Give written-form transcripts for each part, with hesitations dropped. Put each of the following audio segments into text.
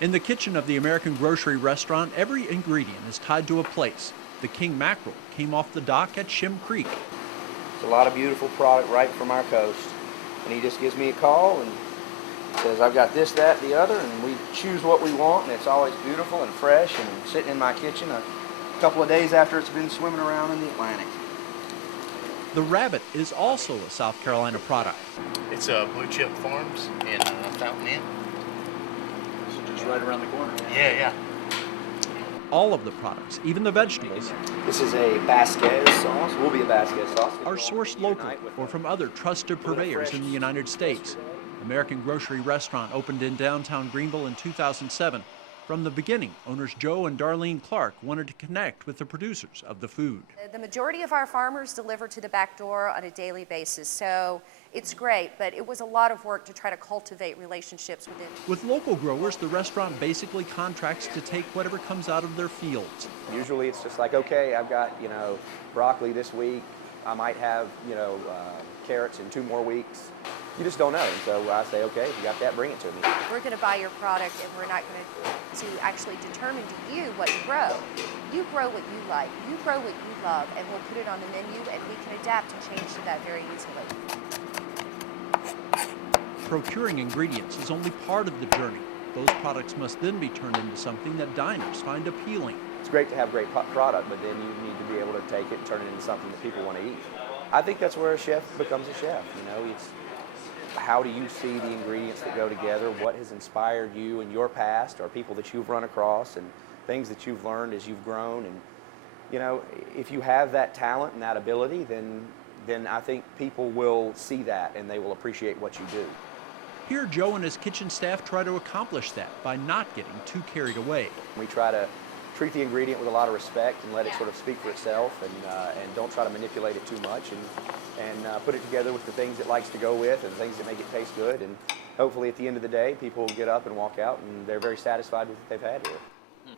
In the kitchen of the American Grocery Restaurant, every ingredient is tied to a place. The king mackerel came off the dock at Shim Creek. It's a lot of beautiful product right from our coast. And he just gives me a call and says, I've got this, that, the other, and we choose what we want, and it's always beautiful and fresh and sitting in my kitchen a couple of days after it's been swimming around in the Atlantic. The rabbit is also a South Carolina product. It's Blue Chip Farms in Fountain Inn. So just right around the corner. Yeah. All of the products, even the vegetables, This is a Basquez sauce. Will be a Basquez sauce. are sourced locally or from other trusted purveyors in the United States. American Grocery Restaurant opened in downtown Greenville in 2007. From the beginning, owners Joe and Darlene Clark wanted to connect with the producers of the food. The majority of our farmers deliver to the back door on a daily basis, so it's great, but it was a lot of work to try to cultivate relationships with it. With local growers, the restaurant basically contracts to take whatever comes out of their fields. Usually it's just like, okay, I've got, broccoli this week. I might have, carrots in 2 more weeks. You just don't know. And so I say, okay, if you got that, bring it to me. We're going to buy your product, and we're not going to actually determine to you what to grow. You grow what you like, you grow what you love, and we'll put it on the menu, and we can adapt and change to that very easily. Procuring ingredients is only part of the journey. Those products must then be turned into something that diners find appealing. It's great to have great product, but then you need to be able to take it and turn it into something that people want to eat. I think that's where a chef becomes a chef. It's how do you see the ingredients that go together? What has inspired you in your past, or people that you've run across, and things that you've learned as you've grown? And if you have that talent and that ability, then I think people will see that and they will appreciate what you do. Here, Joe and his kitchen staff try to accomplish that by not getting too carried away. We try to treat the ingredient with a lot of respect and let it sort of speak for itself, and don't try to manipulate it too much, and put it together with the things it likes to go with and things that make it taste good. And hopefully at the end of the day, people will get up and walk out and they're very satisfied with what they've had here.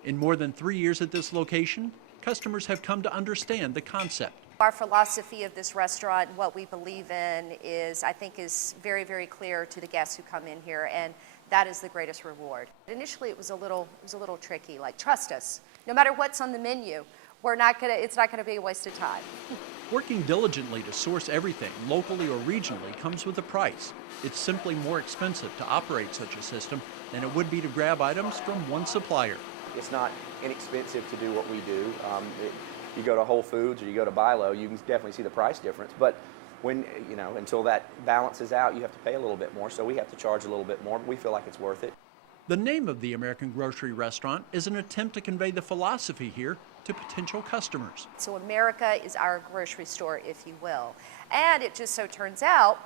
In more than 3 years at this location, customers have come to understand the concept. Our philosophy of this restaurant, what we believe in, I think is very, very clear to the guests who come in here, and that is the greatest reward. Initially, it was a little tricky. Like, trust us. No matter what's on the menu, it's not gonna be a waste of time. Working diligently to source everything, locally or regionally, comes with a price. It's simply more expensive to operate such a system than it would be to grab items from one supplier. It's not inexpensive to do what we do. You go to Whole Foods or you go to Bilo, you can definitely see the price difference. But when, until that balances out, you have to pay a little bit more. So we have to charge a little bit more, but we feel like it's worth it. The name of the American Grocery Restaurant is an attempt to convey the philosophy here to potential customers. So America is our grocery store, if you will. And it just so turns out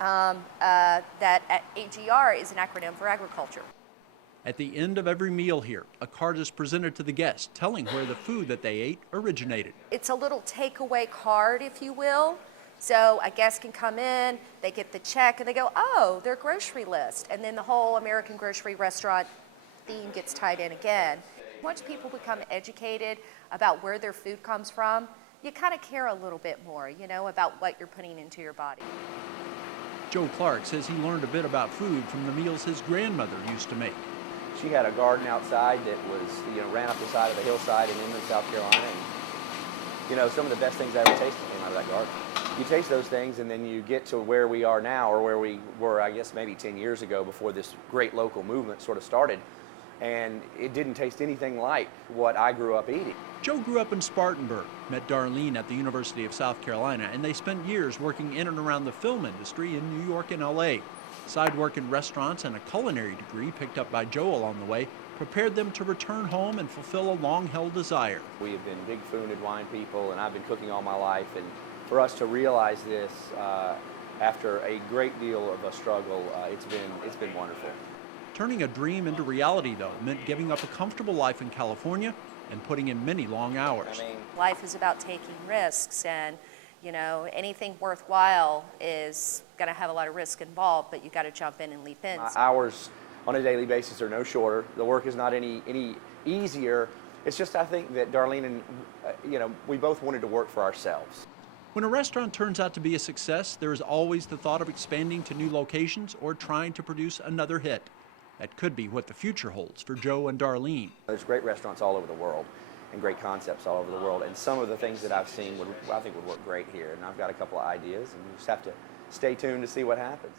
that AGR is an acronym for agriculture. At the end of every meal here, a card is presented to the guest telling where the food that they ate originated. It's a little takeaway card, if you will. So a guest can come in, they get the check, and they go, oh, their grocery list. And then the whole American Grocery Restaurant theme gets tied in again. Once people become educated about where their food comes from, you kind of care a little bit more, about what you're putting into your body. Joe Clark says he learned a bit about food from the meals his grandmother used to make. She had a garden outside that was, ran up the side of a hillside in inland South Carolina. And, some of the best things I ever tasted came out of that garden. You taste those things, and then you get to where we are now, or where we were, I guess, maybe 10 years ago before this great local movement sort of started. And it didn't taste anything like what I grew up eating. Joe grew up in Spartanburg, met Darlene at the University of South Carolina, and they spent years working in and around the film industry in New York and LA. Side work in restaurants and a culinary degree picked up by Joe along the way prepared them to return home and fulfill a long-held desire. We have been big food and wine people, and I've been cooking all my life. And for us to realize this after a great deal of a struggle, it's been wonderful. Turning a dream into reality, though, meant giving up a comfortable life in California and putting in many long hours. Life is about taking risks, and anything worthwhile is going to have a lot of risk involved, but you got to jump in and leap in. Hours on a daily basis are no shorter. The work is not any easier. It's just, I think that Darlene and, we both wanted to work for ourselves. When a restaurant turns out to be a success, there is always the thought of expanding to new locations or trying to produce another hit. That could be what the future holds for Joe and Darlene. There's great restaurants all over the world and great concepts all over the world, and some of the things that I've seen I think would work great here, and I've got a couple of ideas, and you just have to stay tuned to see what happens.